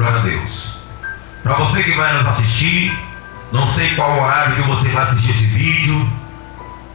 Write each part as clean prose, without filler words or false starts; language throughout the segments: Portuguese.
Glória a Deus. Para você que vai nos assistir, não sei qual horário que você vai assistir esse vídeo,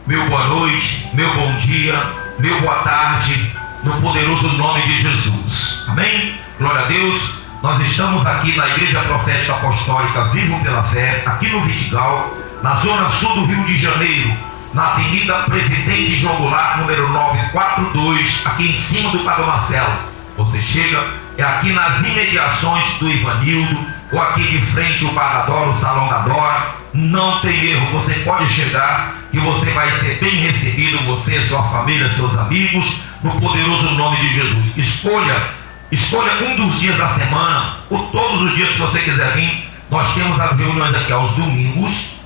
meu boa noite, meu bom dia, meu boa tarde, no poderoso nome de Jesus. Amém? Glória a Deus. Nós estamos aqui na Igreja Profética Apostólica Vivo pela Fé, aqui no Vidigal, na zona sul do Rio de Janeiro, na Avenida Presidente João Goulart, número 942, aqui em cima do Padre Marcelo. Você chega, é aqui nas imediações do Ivanildo, ou aqui de frente o Bar da Dora, o Salão da Dora. Não tem erro, você pode chegar que você vai ser bem recebido, você, sua família, seus amigos, no poderoso nome de Jesus. Escolha um dos dias da semana, ou todos os dias que você quiser vir. Nós temos as reuniões aqui aos domingos,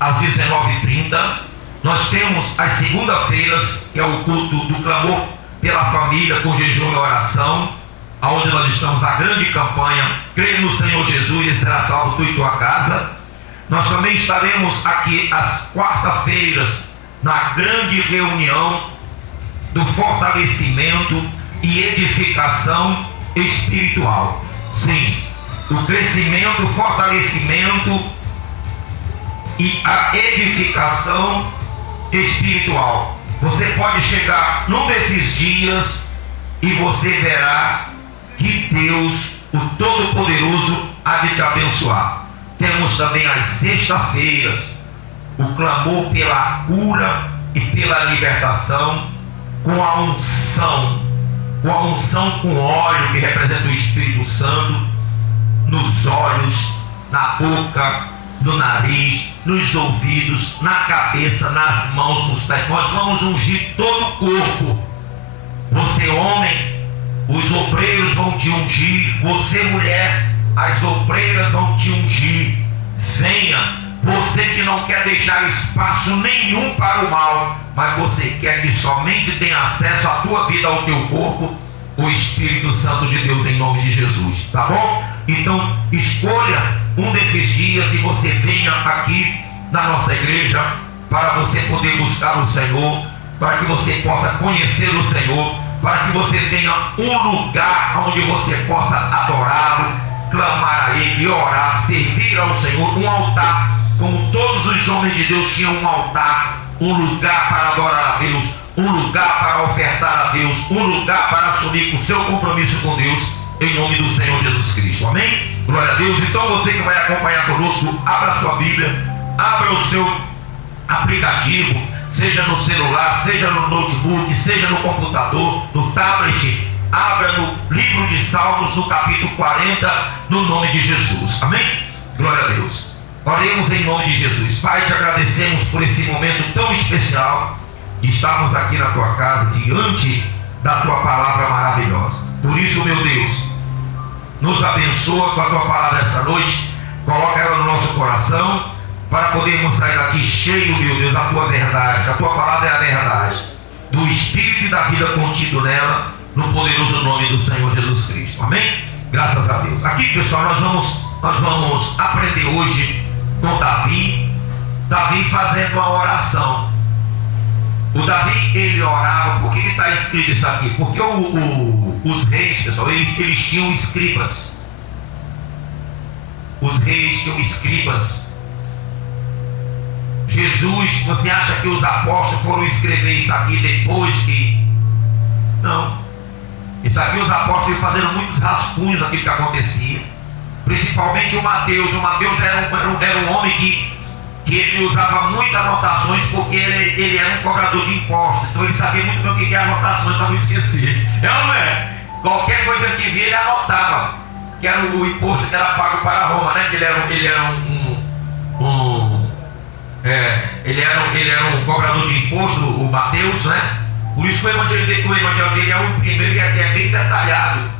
às 19h30. Nós temos as segunda-feiras, que é o culto do clamor pela família, com jejum e oração, onde nós estamos a grande campanha, creia no Senhor Jesus e será salvo tu e tua casa. Nós também estaremos aqui às quarta-feiras, na grande reunião do fortalecimento e edificação espiritual. Sim, o crescimento, o fortalecimento e a edificação espiritual. Você pode chegar num desses dias e você verá que Deus, o Todo-Poderoso, há de te abençoar. Temos também as sexta-feiras o clamor pela cura e pela libertação, com a unção com óleo, que representa o Espírito Santo, nos olhos, na boca, no nariz, nos ouvidos, na cabeça, nas mãos, nos pés. Nós vamos ungir todo o corpo. Você, homem, os obreiros vão te ungir. Você, mulher, as obreiras vão te ungir. Venha, você que não quer deixar espaço nenhum para o mal, mas você quer que somente tenha acesso à tua vida, ao teu corpo, o Espírito Santo de Deus, em nome de Jesus, tá bom? Então escolha um desses dias e você venha aqui na nossa igreja, para você poder buscar o Senhor, para que você possa conhecer o Senhor, para que você tenha um lugar onde você possa adorá-lo, clamar a Ele, orar, servir ao Senhor, um altar, como todos os homens de Deus tinham um altar, um lugar para adorar a Deus, um lugar para ofertar a Deus, um lugar para assumir o seu compromisso com Deus, em nome do Senhor Jesus Cristo. Amém? Glória a Deus. Então você que vai acompanhar conosco, abra a sua Bíblia, abra o seu aplicativo, seja no celular, seja no notebook, seja no computador, no tablet. Abra no livro de Salmos, no capítulo 40, no nome de Jesus. Amém? Glória a Deus. Oremos em nome de Jesus. Pai, te agradecemos por esse momento tão especial de estarmos aqui na tua casa, diante da tua palavra maravilhosa. Por isso, meu Deus, nos abençoa com a tua palavra essa noite, coloca ela no nosso coração, para podermos sair daqui cheio, meu Deus, da tua verdade. A tua palavra é a verdade, do Espírito e da vida contido nela, no poderoso nome do Senhor Jesus Cristo. Amém? Graças a Deus. Aqui, pessoal, nós vamos aprender hoje com Davi fazendo uma oração. O Davi, ele orava. Por que está escrito isso aqui? Porque os reis, pessoal, eles tinham escribas. Os reis tinham escribas. Jesus, você acha que os apóstolos foram escrever isso aqui depois que... Não. Isso aqui os apóstolos fazendo muitos rascunhos daquilo que acontecia. Principalmente o Mateus. O Mateus era um homem que ele usava muitas anotações, porque ele era um cobrador de impostos. Então ele sabia muito bem o que é anotações para não esquecer. É ou não é? Qualquer coisa que via ele anotava, que era o imposto que era pago para Roma, né? Ele era um cobrador de imposto, o Mateus, né? Por isso que o evangelho dele é o primeiro e é bem detalhado,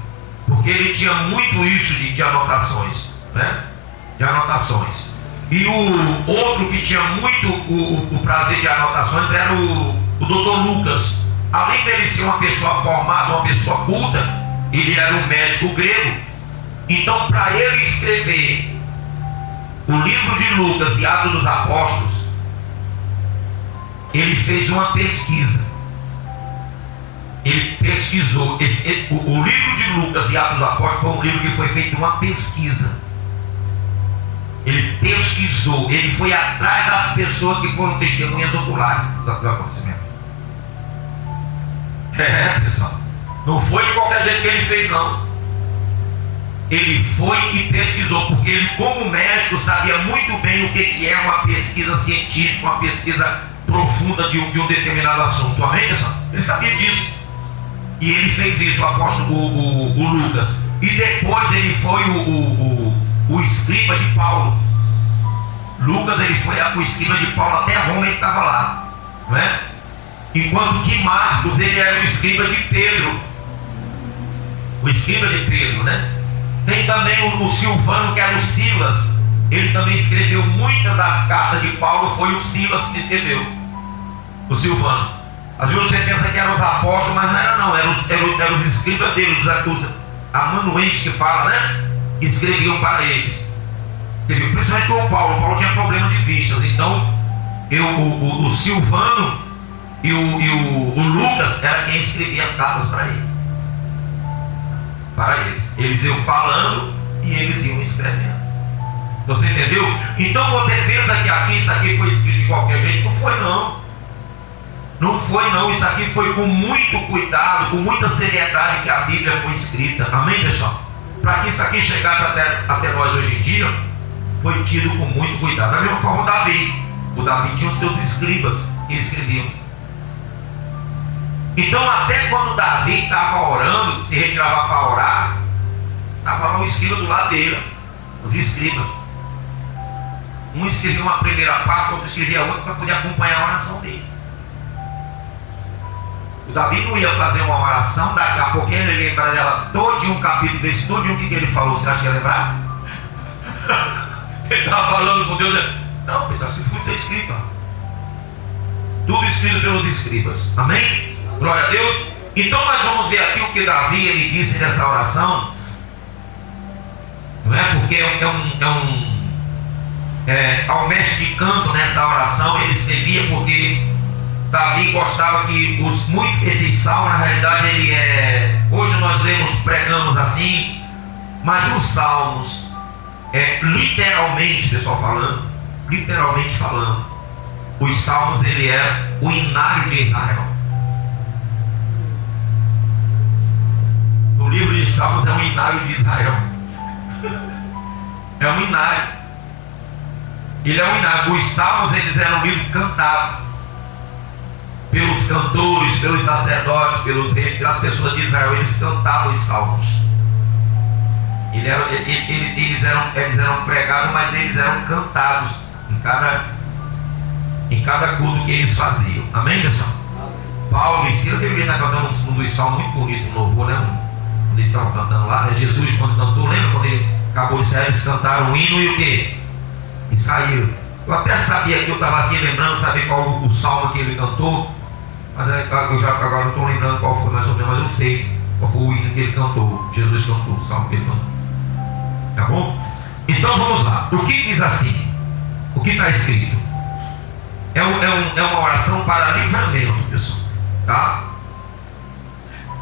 porque ele tinha muito isso de anotações, né? De anotações. E o outro que tinha muito o prazer de anotações era o doutor Lucas. Além dele ser uma pessoa formada, uma pessoa culta, ele era um médico grego. Então, para ele escrever o livro de Lucas e Atos dos Apóstolos, ele fez uma pesquisa. ele pesquisou. O livro de Lucas e Atos dos Apóstolos foi um livro que foi feito uma pesquisa. Ele pesquisou, ele foi atrás das pessoas que foram testemunhas oculares do acontecimento. Pessoal, não foi de qualquer jeito que ele fez, não. Ele foi e pesquisou, porque ele, como médico, sabia muito bem o que é uma pesquisa científica, uma pesquisa profunda de um determinado assunto. Amém, pessoal? Ele sabia disso. E ele fez isso, o apóstolo o Lucas. E depois ele foi o escriba de Paulo. Lucas, ele foi o escriba de Paulo até Roma, ele estava lá, não é? Enquanto que Marcos, ele era o escriba de Pedro. O escriba de Pedro, né? Tem também o Silvano, que era o Silas. Ele também escreveu muitas das cartas de Paulo. Foi o Silas que escreveu, o Silvano. Às vezes você pensa que eram os apóstolos, mas não era, não. Eram os escribas deles, os amanuenses que fala, né? Que escreviam para eles. Escreviam, principalmente o Paulo. O Paulo tinha problema de vistas. Então o Silvano e o Lucas era quem escrevia as cartas para ele. Para eles. Eles iam falando e eles iam escrevendo. Você entendeu? Então você pensa que aqui, isso aqui foi escrito de qualquer jeito? Não foi, não. Não foi, não. Isso aqui foi com muito cuidado, com muita seriedade que a Bíblia foi escrita. Amém, pessoal? Para que isso aqui chegasse até nós hoje em dia, foi tido com muito cuidado. Da mesma forma o Davi. O Davi tinha os seus escribas que escreviam. Então, até quando Davi estava orando, se retirava para orar, estava lá um escriba do lado dele, os escribas. Um escrevia uma primeira parte, outro escrevia outra, para poder acompanhar a oração dele. O Davi não ia fazer uma oração, daqui a pouco ele lembra dela todo um capítulo desse, todo um que ele falou. Você acha que ia lembrar? Ele estava falando com Deus. Não, pessoal, isso foi escrito. Tudo escrito pelos escribas. Amém? Glória a Deus. Então nós vamos ver aqui o que Davi ele disse nessa oração. Não é? Porque ao mestre de canto nessa oração ele escrevia, porque Davi gostava que esses salmos, na realidade, hoje nós pregamos assim, mas os salmos, literalmente, pessoal literalmente falando, os salmos, ele é o inário de Israel. O livro de Salmos é um inário de Israel. É um inário. Ele é um inário. Os salmos, eles eram livros cantados pelos cantores, pelos sacerdotes, pelos reis, pelas pessoas de Israel. Eles cantavam os salmos. Eles eram pregados, mas eles eram cantados em cada culto que eles faziam. Amém, pessoal? Paulo e Silas deveria estar cantando um dos salmos muito bonito, um louvor, né? Quando eles estavam cantando lá, né? Jesus, quando cantou, lembra quando ele acabou de sair, eles cantaram o hino e o quê? E saíram. Eu até sabia que eu estava aqui lembrando, saber qual o salmo que ele cantou, mas eu já agora não estou lembrando qual foi mais ou menos, mas eu sei qual foi o hino que ele cantou. Jesus cantou, o salmo que ele cantou. Tá bom? Então vamos lá. O que diz assim? O que está escrito? É uma oração para livramento, pessoal. Tá?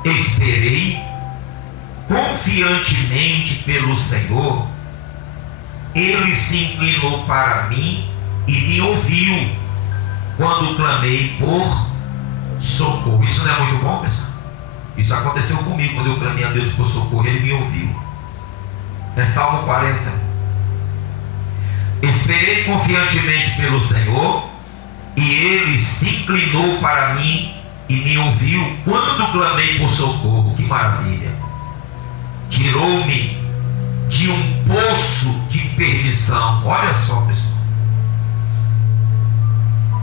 Esperei confiantemente pelo Senhor, Ele se inclinou para mim e me ouviu quando clamei por socorro. Isso não é muito bom, pessoal? Isso aconteceu comigo quando eu clamei a Deus por socorro, Ele me ouviu. É Salmo 40. Esperei confiantemente pelo Senhor e Ele se inclinou para mim e me ouviu quando clamei por socorro. Que maravilha! Tirou-me de um poço de perdição. Olha só, pessoal.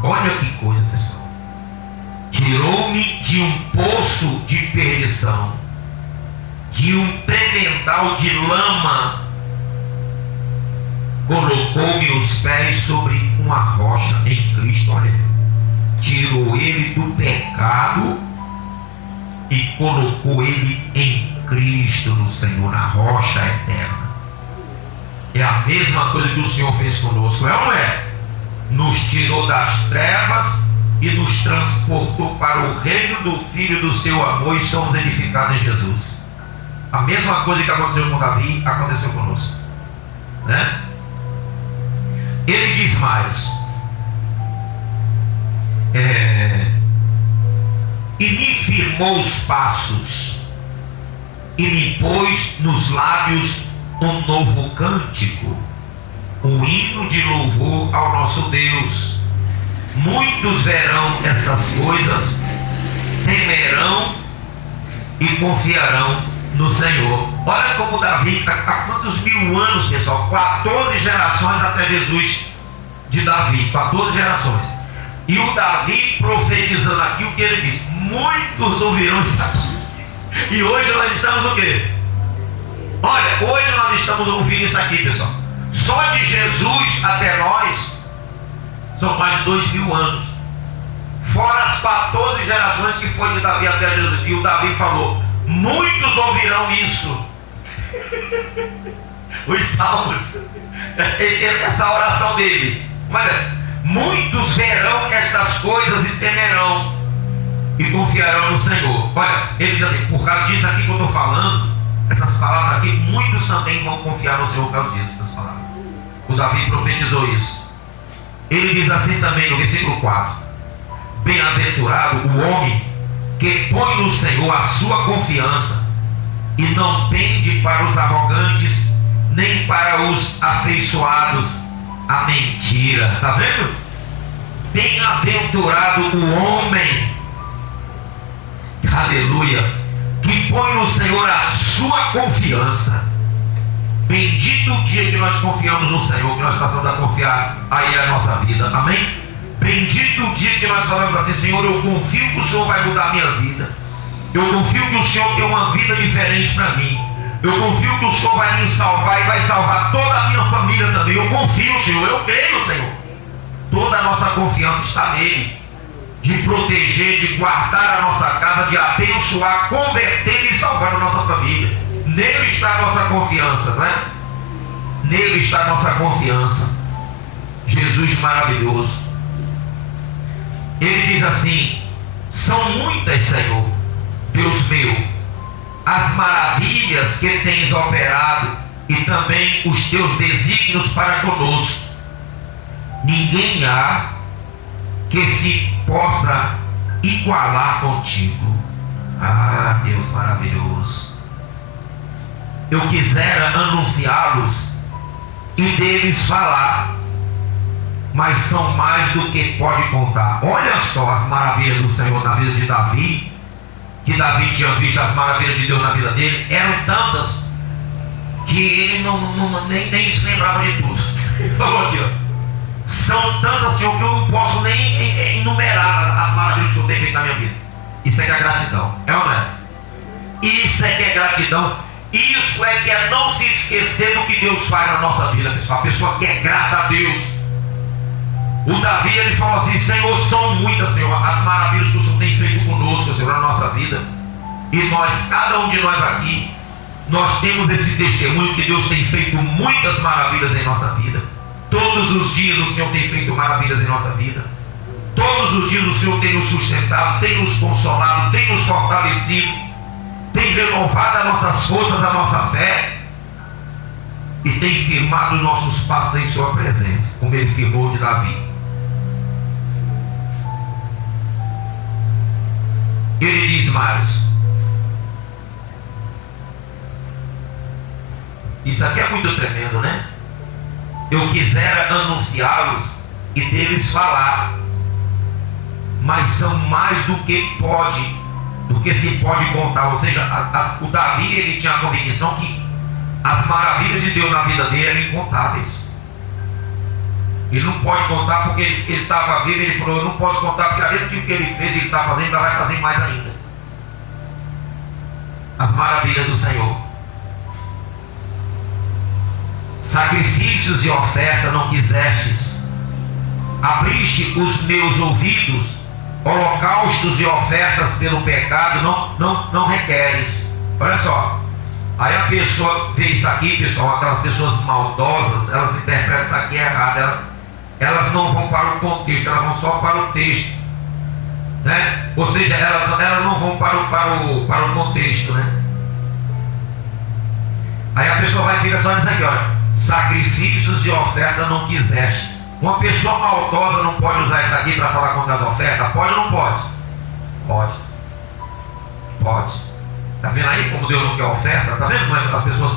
Olha que coisa, pessoal. Tirou-me de um poço de perdição, de um tremendal de lama. Colocou-me os pés sobre uma rocha em Cristo. Olha, tirou ele do pecado e colocou ele em Cristo, no Senhor, na rocha eterna. É a mesma coisa que o Senhor fez conosco, é ou não é? Nos tirou das trevas e nos transportou para o reino do Filho do seu amor e somos edificados em Jesus. A mesma coisa que aconteceu com Davi, aconteceu conosco, né? Ele diz mais: e me firmou os passos e me pôs nos lábios um novo cântico, um hino de louvor ao nosso Deus. Muitos verão essas coisas, temerão e confiarão no Senhor. Olha como Davi está há quantos mil anos, pessoal? 14 gerações até Jesus de Davi, 14 gerações. E o Davi profetizando aqui o que ele diz: muitos ouvirão isso aqui. E hoje nós estamos o quê? Olha, hoje nós estamos ouvindo isso aqui, pessoal. Só de Jesus até nós são mais de 2000 anos. Fora as 14 gerações que foi de Davi até Jesus. E o Davi falou: muitos ouvirão isso. Os salmos, essa oração dele. Olha, muitos verão estas coisas e temerão e confiarão no Senhor. Olha, ele diz assim: por causa disso aqui que eu estou falando, essas palavras aqui, muitos também vão confiar no Senhor por causa disso, essas palavras. O Davi profetizou isso. Ele diz assim também no versículo 4: bem-aventurado o homem que põe no Senhor a sua confiança e não pende para os arrogantes, nem para os afeiçoados à mentira. Está vendo? Bem-aventurado o homem, aleluia, que põe no Senhor a sua confiança. Bendito o dia que nós confiamos no Senhor, que nós passamos a confiar a Ele a nossa vida. Amém? Bendito o dia que nós falamos assim: Senhor, eu confio que o Senhor vai mudar a minha vida. Eu confio que o Senhor tem uma vida diferente para mim. Eu confio que o Senhor vai me salvar e vai salvar toda a minha família também. Eu confio, Senhor, eu creio, Senhor. Toda a nossa confiança está nele, de proteger, de guardar a nossa casa, de abençoar, converter e salvar a nossa família. Nele está a nossa confiança, não é? Nele está a nossa confiança. Jesus maravilhoso. Ele diz assim: são muitas, Senhor, Deus meu, as maravilhas que tens operado e também os teus desígnios para conosco. Ninguém há que se possa igualar contigo. Ah, Deus maravilhoso. Eu quisera anunciá-los e deles falar, mas são mais do que pode contar. Olha só as maravilhas do Senhor na vida de Davi, que Davi tinha visto as maravilhas de Deus na vida dele. Eram tantas que ele nem se lembrava de tudo. Ele falou aqui, ó: são tantas, Senhor, que eu não posso nem enumerar as maravilhas que o Senhor tem feito na minha vida. Isso é que é gratidão, é ou não é? Isso é que é gratidão. Isso é que é não se esquecer do que Deus faz na nossa vida, pessoal. A pessoa que é grata a Deus. O Davi, ele fala assim: Senhor, são muitas, Senhor, as maravilhas que o Senhor tem feito conosco, Senhor, na nossa vida. E nós, cada um de nós aqui, nós temos esse testemunho que Deus tem feito muitas maravilhas em nossa vida. Todos os dias o Senhor tem feito maravilhas em nossa vida. Todos os dias o Senhor tem nos sustentado, tem nos consolado, tem nos fortalecido, tem renovado as nossas forças, a nossa fé, e tem firmado os nossos passos em sua presença, como ele firmou de Davi. Ele diz mais: isso aqui é muito tremendo, né? Eu quisera anunciá-los e deles falar, mas são mais do que se pode contar. Ou seja, o Davi, ele tinha a convicção que as maravilhas de Deus na vida dele eram incontáveis. Ele não pode contar porque ele estava vivo. Ele falou: eu não posso contar porque além do que ele fez, ele está fazendo, ainda vai fazer mais ainda. As maravilhas do Senhor. Sacrifícios e oferta não quisestes, abriste os meus ouvidos, holocaustos e ofertas pelo pecado não requeres. Olha só, aí a pessoa vê isso aqui, pessoal, aquelas pessoas maldosas, elas interpretam isso aqui errado, elas não vão para o contexto, elas vão só para o texto. né? Ou seja, elas não vão para o contexto, né? Aí a pessoa vai ficar só nisso aqui, olha: sacrifícios e oferta não quiseste. Uma pessoa maldosa não pode usar isso aqui para falar contra as ofertas? Pode ou não pode? Pode. Pode. Está vendo aí como Deus não quer oferta? Está vendo como as pessoas,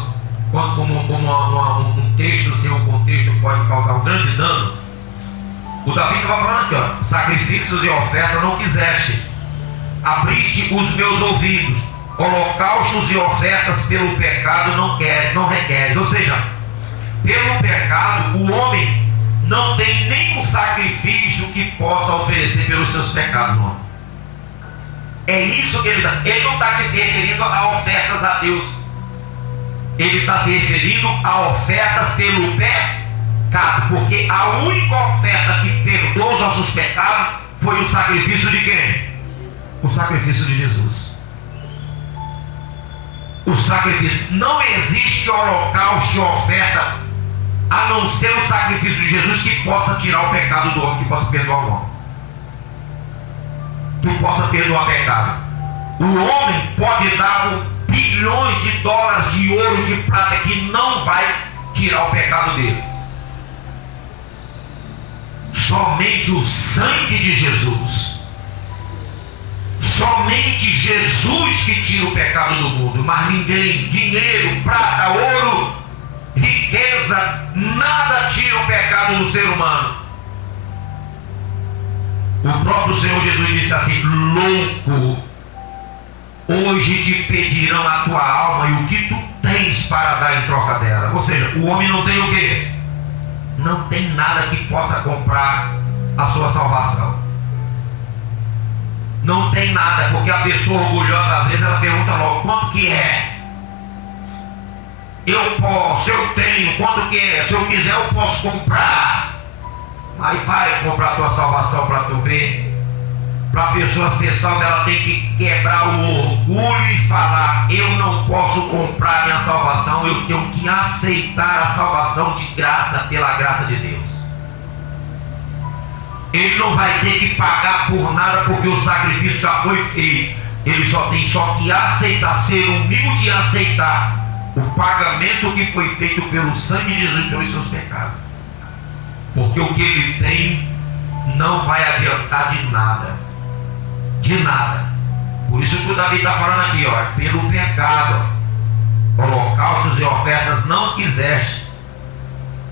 um texto sem um contexto pode causar um grande dano? O Davi estava falando aqui, ó: sacrifícios e oferta não quiseste, abriste os meus ouvidos, holocaustos e ofertas pelo pecado não requeres. Ou seja, pelo pecado o homem não tem nenhum sacrifício que possa oferecer pelos seus pecados, não. É isso que ele não está aqui se referindo a ofertas a Deus. Ele está se referindo a ofertas pelo pecado, porque a única oferta que perdoa os nossos pecados foi o sacrifício de quem? O sacrifício de Jesus. O sacrifício. Não existe holocausto ou oferta a não ser o sacrifício de Jesus que possa tirar o pecado do homem, que possa perdoar o homem, que possa perdoar pecado. O homem pode dar bilhões de dólares de ouro, de prata, que não vai tirar o pecado dele. Somente o sangue de Jesus, somente Jesus que tira o pecado do mundo. Mas ninguém, dinheiro, prata, ouro, riqueza, nada tira o pecado do ser humano. O próprio Senhor Jesus disse assim: louco, hoje te pedirão a tua alma e o que tu tens para dar em troca dela. Ou seja, o homem não tem o quê? Não tem nada que possa comprar a sua salvação. Não tem nada, porque a pessoa orgulhosa, às vezes, ela pergunta logo: quanto que é? Eu posso, eu tenho, quanto que é? Se eu quiser, eu posso comprar. Aí vai comprar a tua salvação para tu ver. Para a pessoa ser salva, ela tem que quebrar o orgulho e falar: eu não posso comprar minha salvação, eu tenho que aceitar a salvação de graça, pela graça de Deus. Ele não vai ter que pagar por nada, porque o sacrifício já foi feito. Ele só tem que aceitar, ser humilde e aceitar o pagamento que foi feito pelo sangue de Jesus pelos seus pecados. Porque o que ele tem não vai adiantar de nada. De nada. Por isso que o Davi está falando aqui, ó: pelo pecado, holocaustos e ofertas não quiseste,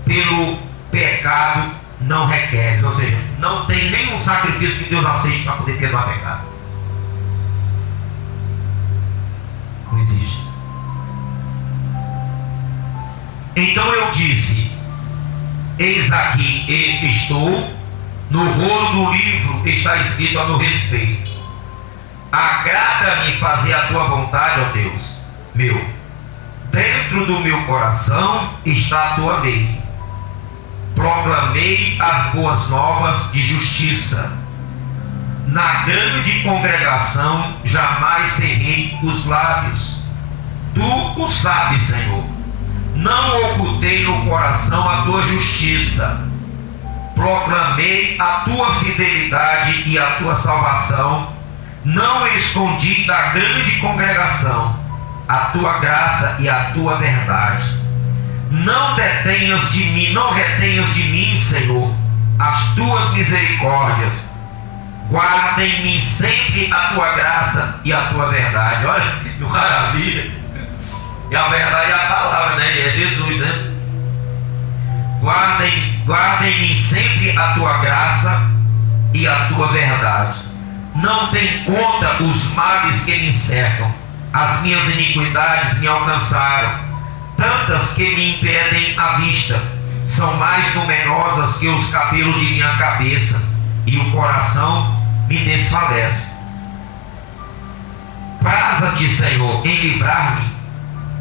pelo pecado não requeres. Ou seja, não tem nenhum sacrifício que Deus aceite para poder perdoar pecado. Não existe. Então eu disse: eis aqui estou, no rolo do livro está escrito a meu respeito. Agrada-me fazer a tua vontade, ó Deus meu. Dentro do meu coração está a tua lei. Proclamei as boas novas de justiça. Na grande congregação jamais cerrei os lábios. Tu o sabes, Senhor. Não ocultei no coração a tua justiça. Proclamei a tua fidelidade e a tua salvação. Não escondi da grande congregação a tua graça e a tua verdade. Não retenhas de mim, Senhor, as tuas misericórdias. Guarda em mim sempre a tua graça e a tua verdade. Olha que maravilha. E a verdade é a palavra, né? E é Jesus, né? Guarda em mim sempre a tua graça e a tua verdade. Não tem conta os males que me cercam. As minhas iniquidades me alcançaram, tantas que me impedem a vista. São mais numerosas que os cabelos de minha cabeça, e o coração me desfalece. Praza-te, Senhor, em livrar-me.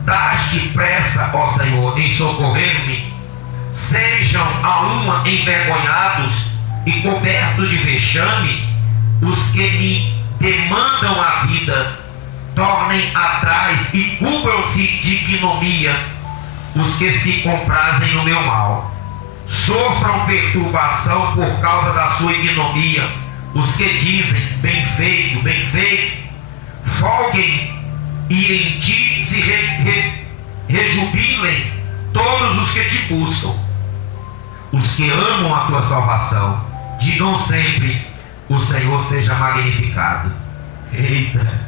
Dás-te pressa, ó Senhor, em socorrer-me. Sejam a uma envergonhados e cobertos de vexame os que me demandam a vida. Tornem atrás e cubram-se de ignomia os que se comprazem no meu mal. Sofram perturbação por causa da sua ignomia, os que dizem: bem feito, folguem e em ti se rejubilem todos os que te buscam. Os que amam a tua salvação, digam sempre: o Senhor seja magnificado. Eita!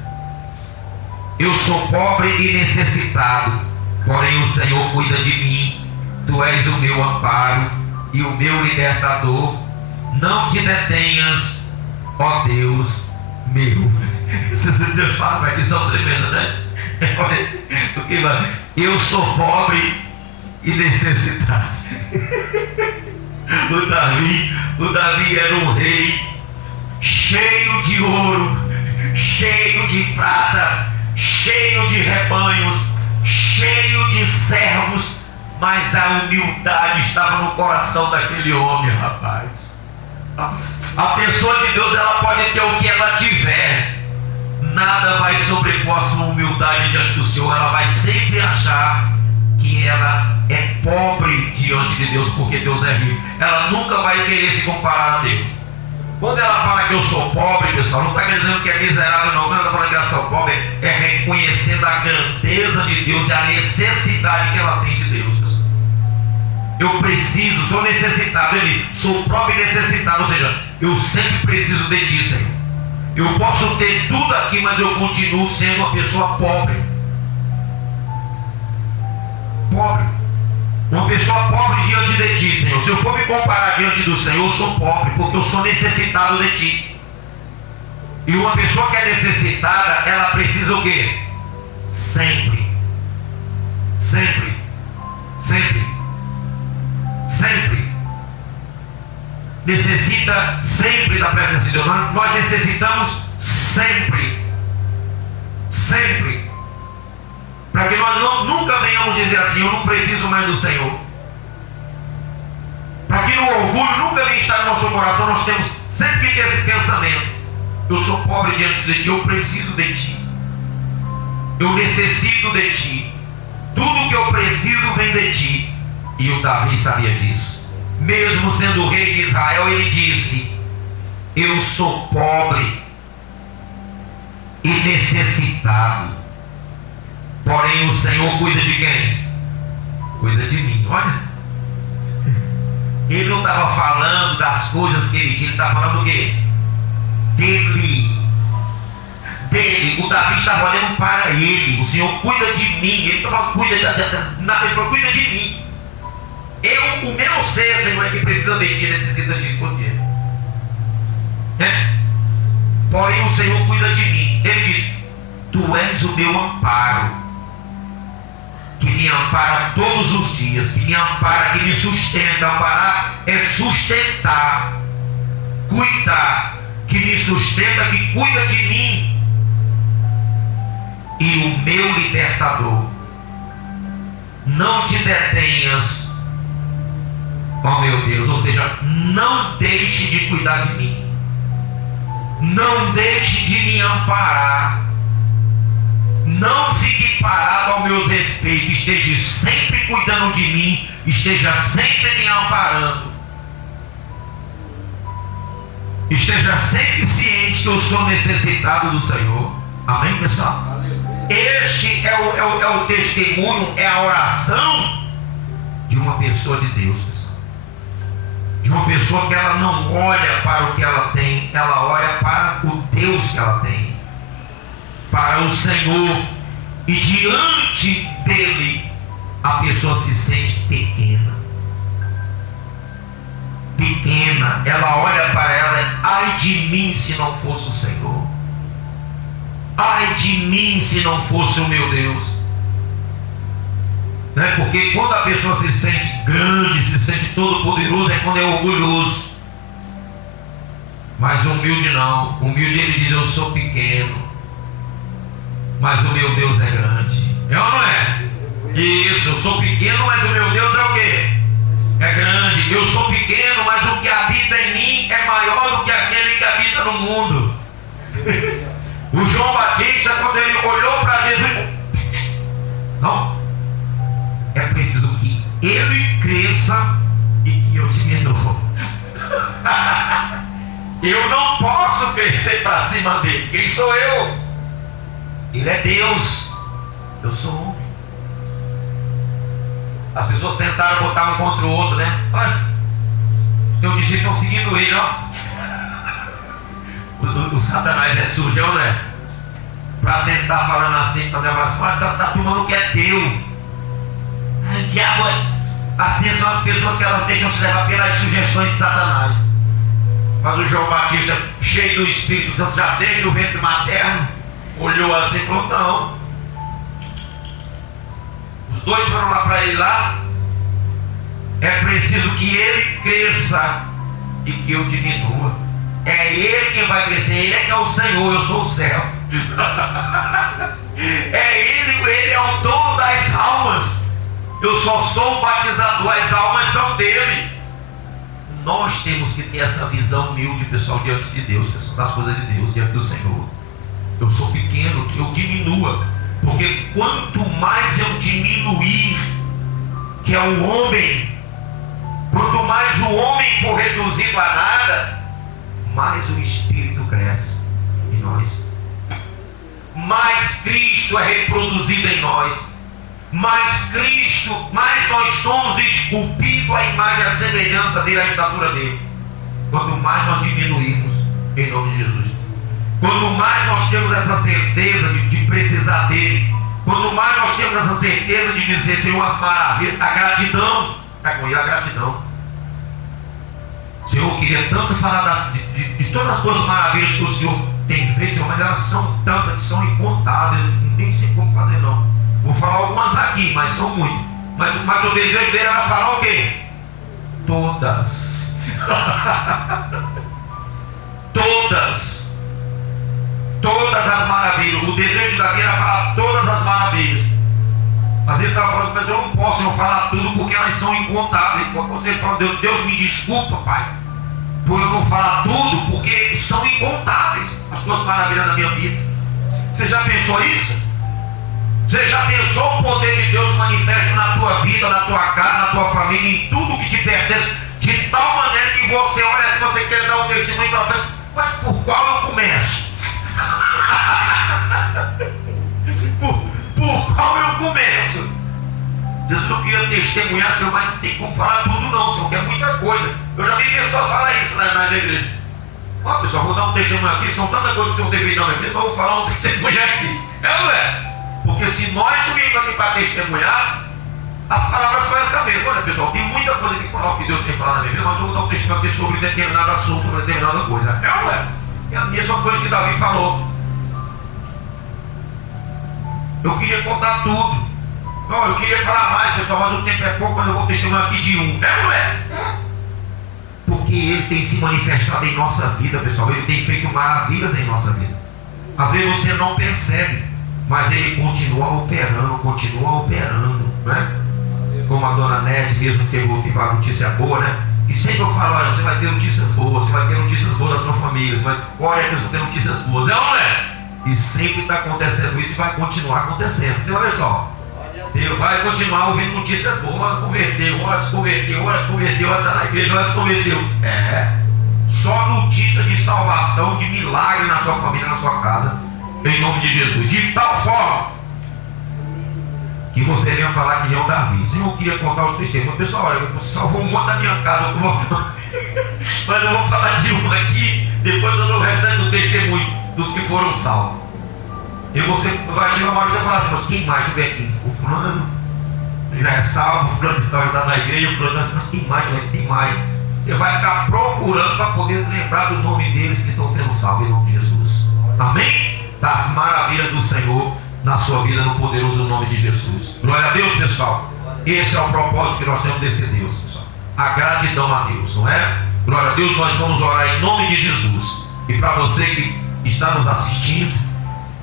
Eu sou pobre e necessitado, porém o Senhor cuida de mim. Tu és o meu amparo e o meu libertador. Não te detenhas, ó Deus meu. Deus fala, mas eles são tremendos, né? Eu sou pobre e necessitado. O Davi era um rei cheio de ouro, cheio de prata, cheio de rebanhos, cheio de servos, mas a humildade estava no coração daquele homem, rapaz. A pessoa de Deus, ela pode ter o que ela tiver, nada vai sobrepor a sua humildade diante do Senhor. Ela vai sempre achar que ela é pobre diante de Deus, porque Deus é rico. Ela nunca vai querer se comparar a Deus. Quando ela fala que eu sou pobre, pessoal, não está dizendo que é miserável, não. Quando ela fala que ela sou pobre, é reconhecendo a grandeza de Deus e a necessidade que ela tem de Deus, pessoal. Eu preciso, sou necessitado, sou pobre e necessitado, ou seja, eu sempre preciso de ti, Senhor. Eu posso ter tudo aqui, mas eu continuo sendo uma pessoa pobre. Pobre. Uma pessoa pobre diante de ti, Senhor. Se eu for me comparar diante do Senhor, eu sou pobre, porque eu sou necessitado de ti. E uma pessoa que é necessitada, ela precisa o quê? Sempre necessita sempre da presença de Deus. Nós necessitamos sempre, para que nós nunca venhamos dizer assim: eu não preciso mais do Senhor. Para que o orgulho nunca venha estar no nosso coração, nós temos sempre que ter esse pensamento: eu sou pobre diante de ti, eu preciso de ti, eu necessito de ti, tudo que eu preciso vem de ti. E o Davi sabia disso. Mesmo sendo o rei de Israel, ele disse: eu sou pobre e necessitado, porém o Senhor cuida de quem? Cuida de mim. Olha, ele não estava falando das coisas que ele tinha, ele estava falando do quê? Dele. O Davi estava olhando para ele. O Senhor cuida de mim. Ele estava falando: cuida de mim. O meu ser, Senhor, é que precisa de ti, necessita de ti. Por quê? Porém o Senhor cuida de mim. Ele diz: tu és o meu amparo, que me ampara todos os dias, que me ampara, que me sustenta. Amparar é sustentar, cuidar, que me sustenta, que cuida de mim. E o meu libertador. Não te detenhas, ó meu Deus, ou seja, não deixe de cuidar de mim, não deixe de me amparar, não fique parado ao meu respeito, esteja sempre cuidando de mim, esteja sempre me amparando, esteja sempre ciente que eu sou necessitado do Senhor. Amém, pessoal? Este é o testemunho, é a oração de uma pessoa de Deus, pessoal. De uma pessoa que ela não olha para o que ela tem, ela olha para o Deus que ela tem, para o Senhor, e diante dele a pessoa se sente pequena, ela olha para ela: ai de mim se não fosse o Senhor, ai de mim se não fosse o meu Deus. Porque quando a pessoa se sente grande, se sente todo poderoso, é quando é orgulhoso. Mas o humilde não. O humilde, ele diz: eu sou pequeno, mas o meu Deus é grande. É ou não é? Isso, eu sou pequeno, mas o meu Deus é o quê? É grande. Eu sou pequeno, mas o que habita em mim é maior do que aquele que habita no mundo. O João Batista, quando ele olhou para Jesus, não, é preciso que ele cresça e que eu diminua. Eu não posso crescer para cima dele. Quem sou eu? Ele é Deus. Eu sou homem. As pessoas tentaram botar um contra o outro, né? Mas eu disse que estão seguindo ele, ó. O Satanás é sujão, né? Para tentar falando assim, para levar assim, mas tá tomando o que é teu. O diabo é. Assim são as pessoas que elas deixam se levar pelas sugestões de Satanás. Mas o João Batista, cheio do Espírito Santo, já desde o ventre materno, olhou assim e falou: não. Os dois foram lá para ele lá. É preciso que ele cresça e que eu diminua. É ele quem vai crescer, ele é que é o Senhor, eu sou o céu. Ele é o dono das almas. Eu só sou o batizador, as almas são dele. Nós temos que ter essa visão humilde, pessoal, diante de Deus, pessoal, das coisas de Deus, diante do Senhor. Eu sou pequeno, que eu diminua. Porque quanto mais eu diminuir, que é o homem, quanto mais o homem for reduzido a nada, mais o Espírito cresce em nós. Mais Cristo é reproduzido em nós. Mais Cristo, mais nós somos esculpidos à imagem e à semelhança dele, à estatura dele. Quanto mais nós diminuirmos, em nome de Jesus. Quanto mais nós temos essa certeza de precisar dele, quanto mais nós temos essa certeza de dizer, Senhor, as maravilhas, a gratidão, vai com ele a gratidão. Senhor, eu queria tanto falar de todas as coisas maravilhas que o Senhor tem feito, mas elas são tantas que são incontáveis, não tem como fazer não. Vou falar algumas aqui, mas são muitas. Mas o desejo dele era falar o quê? Todas. Todas as maravilhas. O desejo de Davi era falar todas as maravilhas. Mas ele estava falando, mas eu não posso falar tudo porque elas são incontáveis. Você fala, Deus me desculpa, Pai, por eu não falar tudo, porque são incontáveis as tuas maravilhas na minha vida. Você já pensou isso? Você já pensou o poder de Deus manifesto na tua vida, na tua casa, na tua família, em tudo que te pertence, de tal maneira que você olha, se você quer dar um testemunho para a pessoa, mas por qual eu começo? por qual eu começo? Jesus não queria testemunhar, Senhor, mas não tem como falar tudo não, Senhor, que é muita coisa. Eu já vi pessoas falar isso na igreja. Ó, pessoal, vou dar um testemunho aqui, são tantas coisas que o Senhor deveria dar na igreja, mas eu vou falar um testemunho aqui. É, não é? Porque se nós subirmos aqui para testemunhar, as palavras são essa mesma. Olha, pessoal, tem muita coisa que falar o que Deus tem falado na minha vida, mas eu vou dar um testemunho aqui sobre determinado assunto, sobre determinada coisa. É, não é? É a mesma coisa que Davi falou. Eu queria contar tudo. Não, eu queria falar mais, pessoal, mas o tempo é pouco, mas eu vou testemunhar aqui de um. É, não é? Porque ele tem se manifestado em nossa vida, pessoal. Ele tem feito maravilhas em nossa vida. Às vezes você não percebe, mas ele continua operando, né? Como a dona Nete mesmo teve uma notícia boa, né? E sempre eu falo, olha, você vai ter notícias boas, você vai ter notícias boas da sua família, olha, Deus vai ter notícias boas, é ou não é? E sempre está acontecendo isso e vai continuar acontecendo. Você vai ver só, você vai continuar ouvindo notícias boas, converteu, ora se converteu, ora está na igreja, ora se converteu. É, só notícia de salvação, de milagre na sua família, na sua casa, em nome de Jesus, de tal forma que você venha falar que nem o Davi. Se eu queria contar os testemunhos, pessoal, olha, eu salvou um monte da minha casa, mas eu vou falar de um aqui, depois eu dou o restante do testemunho dos que foram salvos. E você vai chegar uma hora e você falar assim, mas quem mais? O Bequinho, o fulano já é salvo, o fulano já está na igreja, o fulano, mas quem mais? Tem mais. Você vai ficar procurando para poder lembrar do nome deles que estão sendo salvos em nome de Jesus. Amém? Das maravilhas do Senhor na sua vida, no poderoso nome de Jesus. Glória a Deus, pessoal. Esse é o propósito que nós temos desse Deus, pessoal. A gratidão a Deus, não é? Glória a Deus, nós vamos orar em nome de Jesus. E para você que está nos assistindo,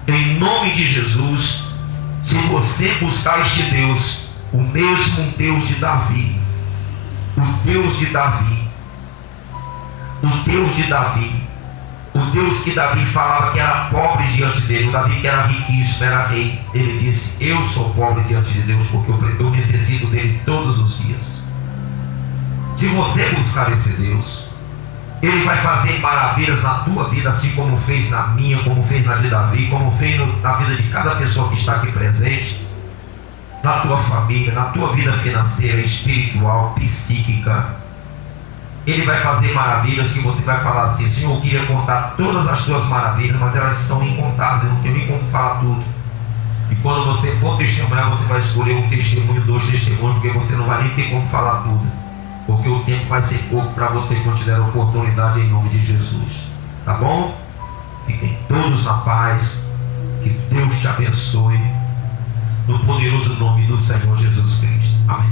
em nome de Jesus, se você buscar este Deus, o mesmo Deus de Davi, o Deus de Davi, o Deus de Davi, o Deus que Davi falava que era pobre diante dele, o Davi que era riquíssimo, era rei, ele disse, eu sou pobre diante de Deus, porque eu necessito dele todos os dias. Se você buscar esse Deus, Ele vai fazer maravilhas na tua vida, assim como fez na minha, como fez na de Davi, como fez na vida de cada pessoa que está aqui presente, na tua família, na tua vida financeira, espiritual, psíquica. Ele vai fazer maravilhas que você vai falar assim: Senhor, eu queria contar todas as tuas maravilhas, mas elas são incontáveis, eu não tenho nem como falar tudo. E quando você for testemunhar, você vai escolher um testemunho, 2 testemunhos, porque você não vai nem ter como falar tudo, porque o tempo vai ser pouco para você quando tiver a oportunidade, em nome de Jesus. Tá bom? Fiquem todos na paz. Que Deus te abençoe, no poderoso nome do Senhor Jesus Cristo. Amém.